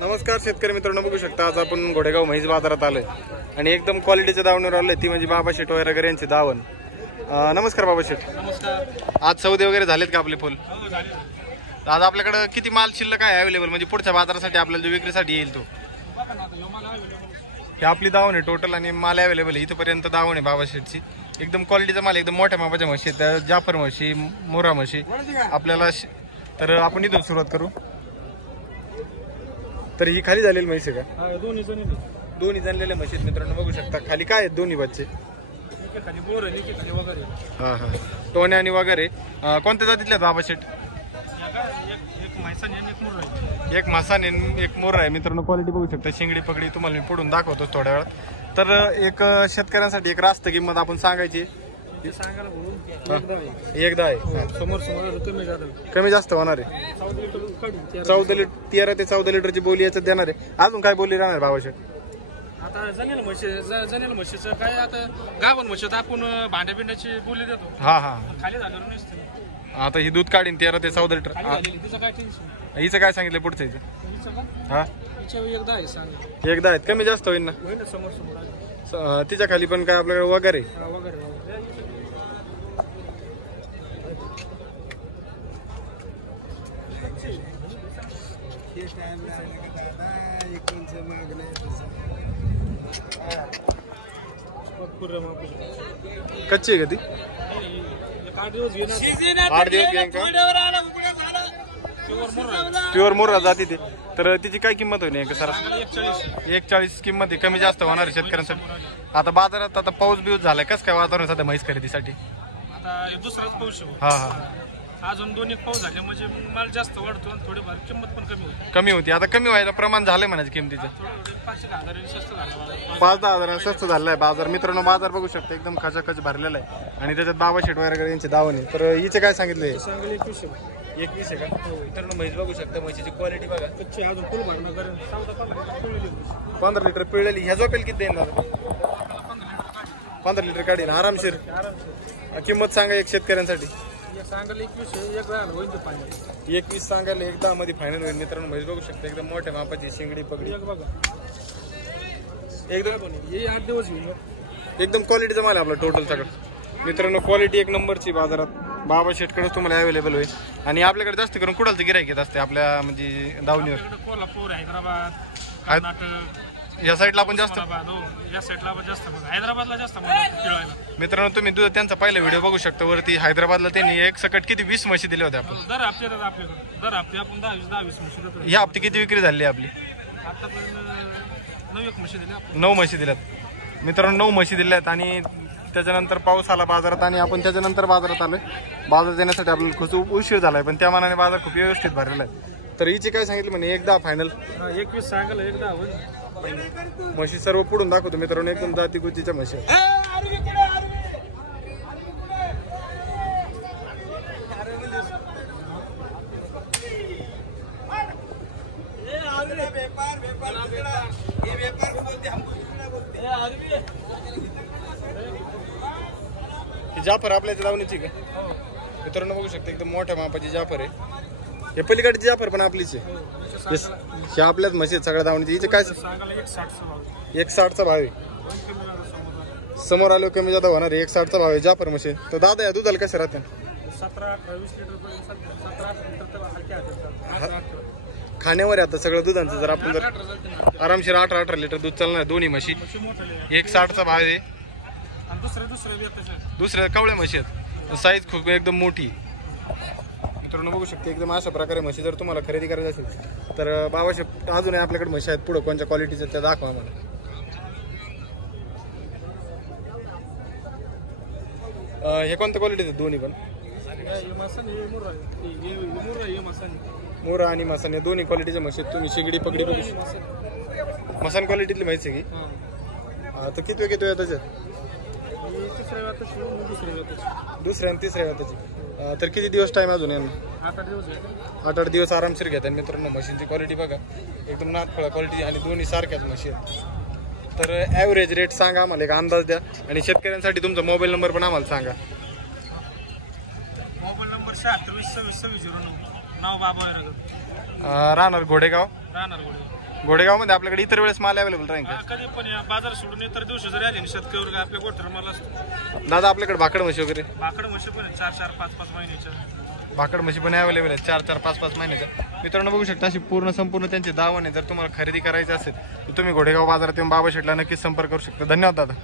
नमस्कार शेतकरी मित्रांनो, बघू शकता आज आपण घोडेगाव म्हैस बाजारात आलोय आणि एकदम क्वालिटीच्या दावणीवर आलोय, ती म्हणजे बाबा शेट वगैरे यांची दावण. नमस्कार बाबा शेट. नमस्कार. आज सौदे वगैरे झालेत का आपले फुल? आज आपल्याकडे किती माल शिल्लक आहे अवेलेबल, म्हणजे पुढच्या बाजारासाठी आपल्याला जो विक्रीसाठी येईल तो? ही आपली दावण आहे टोटल आणि माल अवेलेबल आहे इथपर्यंत. दावण आहे बाबा शेटची, एकदम क्वालिटीचा माल, एकदम मोठ्या मापाच्या म्हशी आहेत, जाफर म्हशी, मोरा म्हशी आपल्याला. तर आपण इथून सुरुवात करू. तर ही खाली झालेली म्हैस आहे का? दोन्ही जाणलेल्या म्हशी आहेत मित्रांनो, बघू शकता. खाली काय आहेत दोन्ही बच्चे? हा हा, टोण्या आणि वगैरे. कोणत्या जातीतल्या बाबा शेट? एक मासान एक मोर आहे मित्रांनो. क्वालिटी बघू शकता, शिंगडी पगडी तुम्हाला मी पुढून दाखवतो थोड्या वेळात. तर एक शेतकऱ्यांसाठी एक रास्त किंमत आपण सांगायची एकदा आहे. समोर कमी जास्त होणार आहे. 13 ते 14 लिटरची बोली याच्यात देणार आहे. अजून काय बोली राहणार बाबा शेट? आता जनेल म्हशीचं काय, आता गाभण म्हशीत आपण भांड्या बिंड्याची बोली देतो. हा हा, खाली झाल्यावर नसते. आता ही दूध काढीन 13 ते 14 लिटर. तिचं काय टेन्शन? हिचं काय सांगितलं पुढचं हिचं? हा, एकदा आहे सांग. एकदा आहेत, कमी जास्त होईल ना? समोर तिच्या खाली पण काय आपल्याकडे वगैरे? कच्ची आहे का ती? 8 दिवस घेईन. 8 दिवस घेईन का? प्युअर मोर्रा जाती ते. तर तिची काय किंमत होईल? सर 140 किंमत आहे. कमी जास्त होणार शेतकऱ्यांसाठी. आता बाजारात आता पाऊस बिऊस झालाय, कसं काय वातावरण सध्या म्हैस खरेदीसाठी? आता दुसराच पाऊस. हा हा, अजून 2 एक पाऊस झाले म्हणजे माल जास्त वाढतो आणि थोडीफार किंमत पण कमी होती. आता कमी व्हायला प्रमाण झालंय म्हणायचं किमतीचं. 5,000 स्वस्त झालं. 5-10 स्वस्त झालेला बाजार मित्रांनो. बाजार बघू शकता, एकदम खचाखच भरलेला आहे आणि त्याच्यात बाबा शेट वगैरे यांची दावण आहे. तर हिचे काय सांगितले? 21 आहे का? मित्रांनो म्हैस बघू शकता, म्हशीची क्वालिटी बघा. कच्ची अजून फुल भरणं करेन. 15 लिटर पिळलेली. ह्या झोपेल किती देणार? 15 लिटर काढीन आरामशीर. किंमत सांगा एक शेतकऱ्यांसाठी. सांगायला 21 एक राहिलं होईल फायनल. 21 सांगायला 1-10 मध्ये फायनल होईल मित्रांनो. म्हैस बघू शकता, एकदम मोठ्या मापाची, शिंगडी पगडी बघा. एकदम 8 दिवस घेऊन एकदम क्वालिटीचा माल आहे आपला टोटल सगळं मित्रांनो. क्वालिटी एक नंबरची बाजारात बाबा शेटकडेच तुम्हाला अवेलेबल होईल. आणि आपल्याकडे जास्त करून कुडालचं गिराईक येत असते आपल्या म्हणजे दावणीवर. कोल्हापूर, हैदराबाद, कर्नाटक या साईडला आपण जास्त, या साईडला आपण जास्त, हैदराबादला जास्त मित्रांनो. तुम्ही त्यांचा पहिला व्हिडिओ बघू शकता वरती. हैदराबादला त्यांनी एक सकट किती 20 म्हशी दिल्या होत्या आपण. दर हप्ते आपण 10-20 म्हशी देतो. ह्या हप्ते किती विक्री झाली आपली? आतापर्यंत 9 म्हशी दिल्या. 9 म्हशी दिल्यात मित्रांनो. 9 म्हशी दिल्यात. आणि त्याच्यानंतर पाऊस आला बाजारात आणि आपण त्याच्यानंतर बाजारात आलोय. बाजार देण्यासाठी आपल्याला खूप उशीर झालाय, पण त्या मानाने बाजार खूप व्यवस्थित भरलेला आहे. तर हिची काय सांगितलं म्हणे? 1-10 फायनल. 21 सांगायला 1-10 होईल. म्हशी सर्व पुढून दाखवतो मित्रांनो, एकदम जाती गुतीच्या म्हशी. जाफर आपल्या दावणीची का मित्रांनो? बघू शकता, एकदम मोठ्या मापाची जाफर आहे. हे पलीकडची जाफर पण आपलीच आहे. हे आपल्याच म्हशी आहेत सगळ्या दावणीची. हिचे काय? 160चा भाव आहे. समोर आलो कमी जादा होणार आहे. 160चा भाव आहे जाफर म्हशी. तर दादा या दुधाला कसे राहते? 17-18-20 लिटर. खाण्यावर आता सगळं दुधांचं. जर आपण जर आरामशीर 18 लिटर दूध चालणार दोन्ही म्हशी. 160चा भाव आहे. दुसऱ्या कवळ्या म्हशी आहेत, साईज खूप एकदम मोठी मित्रांनो. बघू शकते एकदम अशा प्रकारे म्हशी जर तुम्हाला खरेदी करायची असेल तर बाबाशे अजूनही आपल्याकडे म्हशी आहेत. पुढे कोणत्या क्वालिटीच्या त्या दाखवा मला. हे कोणत्या क्वालिटीचे दोन्ही पण? मोरा आणि मसाने दोन्ही क्वालिटीच्या म्हशी. तुम्ही शिगडी पगडी बघू शकता. मसान क्वालिटीतली माहिती आहे की? तर किती वेळ त्याच्यात? दुसऱ्या आणि तिसऱ्या वेताची. तर किती दिवस टाइम अजून यांना? 8 दिवस आरामशीर घेतात मित्रांनो. मशीनची क्वालिटी बघा, एकदम नाथफळा क्वालिटी आणि दोन्ही सारख्याच म्हशी आहेत. तर ॲव्हरेज रेट सांगा आम्हाला, एक अंदाज द्या. आणि शेतकऱ्यांसाठी तुमचा मोबाईल नंबर पण आम्हाला सांगा. मोबाईल नंबर 76 नाव बाबा राहणार घोडेगाव. राहणार गोडे. घोडेगावमध्ये आपल्याकडे इतर वेळेस माल अवेलेबल राहील का? कधी पण या बाजार सोडून इतर दिवशी जरी आले शेतकरी आपल्या गोठर माल असतो. दादा आपल्याकडे भाकड म्हशी वगैरे? भाकड म्हशी पण 4-4, 5-5 महिन्याच्या. भाकड म्हशी पण अवेलेबल आहेत 4-4, 5-5 महिन्याच्या. मित्रांनो बघू शकता अशी संपूर्ण त्यांची दावण आहे. जर तुम्हाला खरेदी करायची असेल तर तुम्ही घोडेगाव बाजारात येऊन बाबा शेटला नक्कीच संपर्क करू शकता. धन्यवाद दादा.